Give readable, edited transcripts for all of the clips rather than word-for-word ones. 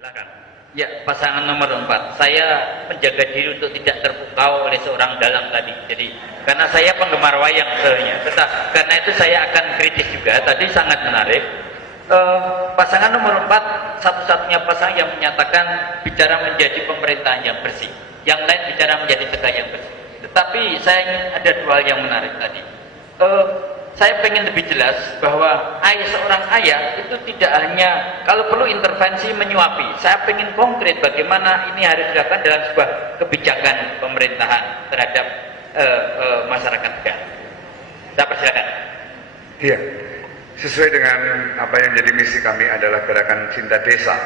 Silakan. Ya, pasangan nomor 4. Saya menjaga diri untuk tidak terpukau oleh seorang dalang tadi. Jadi, karena saya penggemar wayang sebenarnya. Karena itu saya akan kritis juga. Tadi sangat menarik. Pasangan nomor 4 satu-satunya pasangan yang menyatakan bicara menjadi pemerintahan yang bersih. Yang lain bicara menjadi tegak yang bersih. Tetapi saya ingin ada dua hal yang menarik tadi. Saya pengen lebih jelas bahwa seorang ayah itu tidak hanya kalau perlu intervensi menyuapi. Saya pengen konkret bagaimana ini harus dilakukan dalam sebuah kebijakan pemerintahan terhadap masyarakat Tegal. Saya persilakan. Iya, sesuai dengan apa yang jadi misi kami adalah gerakan cinta desa,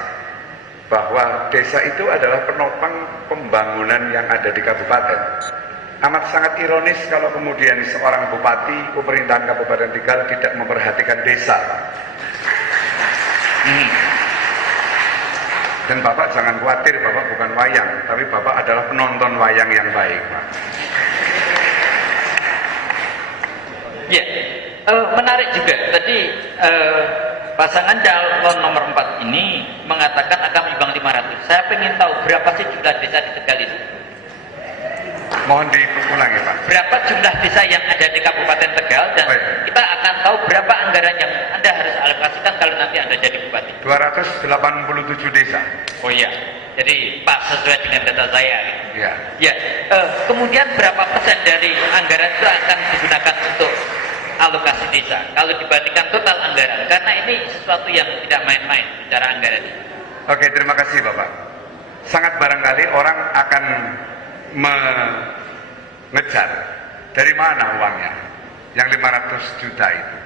bahwa desa itu adalah penopang pembangunan yang ada di kabupaten. Amat sangat ironis kalau kemudian seorang bupati pemerintahan Kabupaten Tegal tidak memperhatikan desa. Dan Bapak jangan khawatir, Bapak bukan wayang, tapi Bapak adalah penonton wayang yang baik, Pak. Ya, menarik juga. Tadi pasangan calon nomor 4 ini mengatakan akan menyumbang 500. Saya ingin tahu berapa sih jumlah desa di Tegal itu? Mohon diulangi, Pak. Berapa jumlah desa yang ada di Kabupaten Tegal dan kita akan tahu berapa anggaran yang Anda harus alokasikan kalau nanti Anda jadi bupati. 287 desa. Oh iya, jadi pas sesuai dengan data saya. Ya. Ya. Kemudian berapa persen dari anggaran itu akan digunakan untuk alokasi desa kalau dibandingkan total anggaran? Karena ini sesuatu yang tidak main-main bicara anggaran. Oke, terima kasih Bapak. Sangat barangkali orang akan mengejar dari mana uangnya yang 500 juta itu.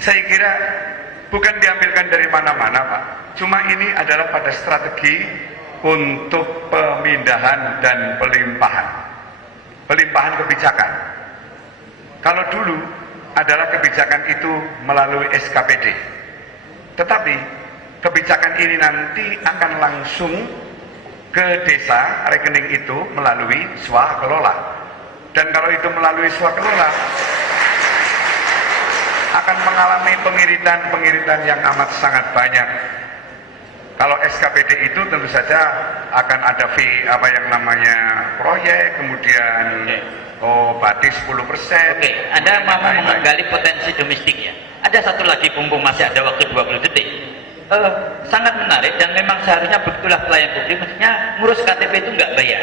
Saya kira bukan diambilkan dari mana-mana, Pak. Cuma ini adalah pada strategi untuk pemindahan dan pelimpahan kebijakan. Kalau dulu adalah kebijakan itu melalui SKPD, tetapi kebijakan ini nanti akan langsung ke desa, rekening itu melalui swakelola. Dan kalau itu melalui swakelola akan mengalami pengiritan yang amat sangat banyak. Kalau SKPD itu tentu saja akan ada fee apa yang namanya proyek, kemudian bati 10%. Oke, Anda mau menggali potensi domestik ya. Ada satu lagi mumpung masih ada waktu 20 detik. Sangat menarik dan memang seharusnya begitulah pelayan publik, maksudnya ngurus KTP itu nggak bayar.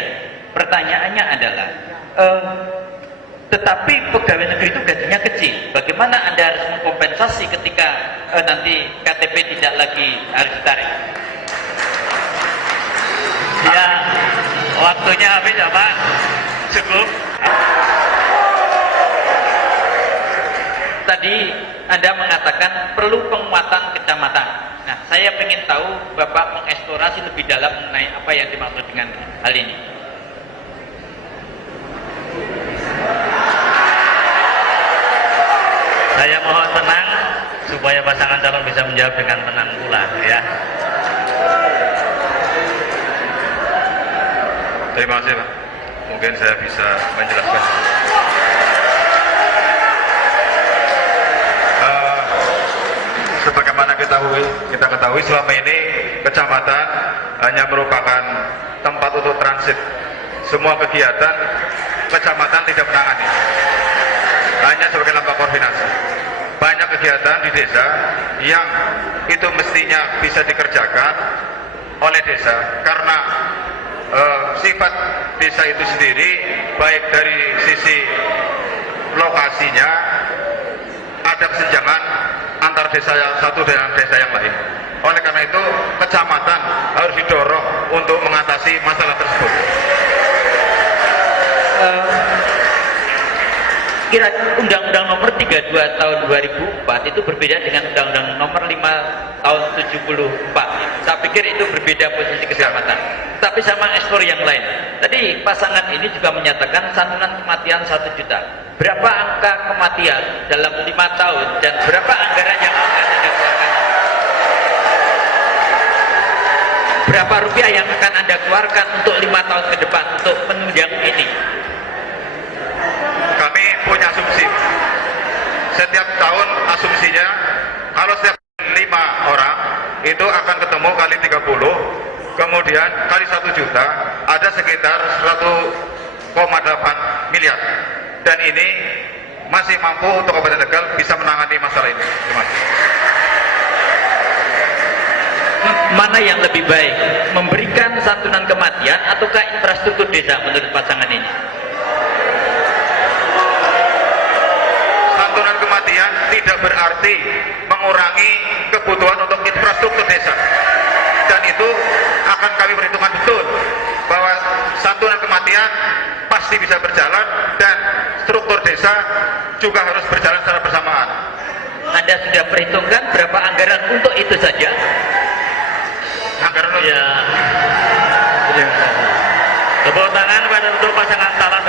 Pertanyaannya adalah tetapi pegawai negeri itu gajinya kecil, bagaimana Anda harus mengkompensasi ketika nanti KTP tidak lagi harus ditarik? Ya, waktunya habis ya Pak. Cukup. Tadi Anda mengatakan perlu penguatan kecamatan. Nah, saya ingin tahu Bapak mengeksplorasi lebih dalam mengenai apa yang dimaksud dengan hal ini. Saya mohon tenang supaya pasangan calon bisa menjawab dengan tenang pula ya. Terima kasih Pak. Mungkin saya bisa menjelaskan. Sebagaimana kita ketahui selama ini kecamatan hanya merupakan tempat untuk transit. Semua kegiatan kecamatan tidak menangani, hanya sebagai lembaga koordinasi. Banyak kegiatan di desa yang itu mestinya bisa dikerjakan oleh desa karena sifat desa itu sendiri, baik dari sisi lokasinya ada kesenjangan antar desa yang satu dengan desa yang lain. Oleh karena itu kecamatan harus didorong untuk mengatasi masalah tersebut. Kira Undang-Undang Nomor 32 Tahun 2004 itu berbeda dengan Undang-Undang Nomor 5 Tahun 74. Saya pikir itu berbeda posisi kecamatan. Tapi sama ekspor yang lain. Tadi pasangan ini juga menyatakan santunan kematian 1 juta. Berapa angka kematian dalam 5 tahun dan berapa anggaran yang akan Anda keluarkan? Berapa rupiah yang akan Anda keluarkan untuk 5 tahun ke depan untuk menunjang ini? Kami punya asumsi. Setiap tahun asumsinya kalau setiap 5 orang itu akan ketemu kali 30 kemudian kali 1 juta ada sekitar 1,8 miliar, dan ini masih mampu untuk Kabupaten Tegal bisa menangani masalah ini. Terima kasih. Mana yang lebih baik, memberikan santunan kematian ataukah infrastruktur desa menurut pasangan ini? Santunan kematian tidak berarti mengurangi kebutuhan untuk infrastruktur desa, dan itu akan kami perhitungkan betul bahwa santunan kematian pasti bisa berjalan dan struktur desa juga harus berjalan secara bersamaan. Anda sudah perhitungkan berapa anggaran untuk itu saja? Ya. Tepuk tangan pada untuk pasangan calon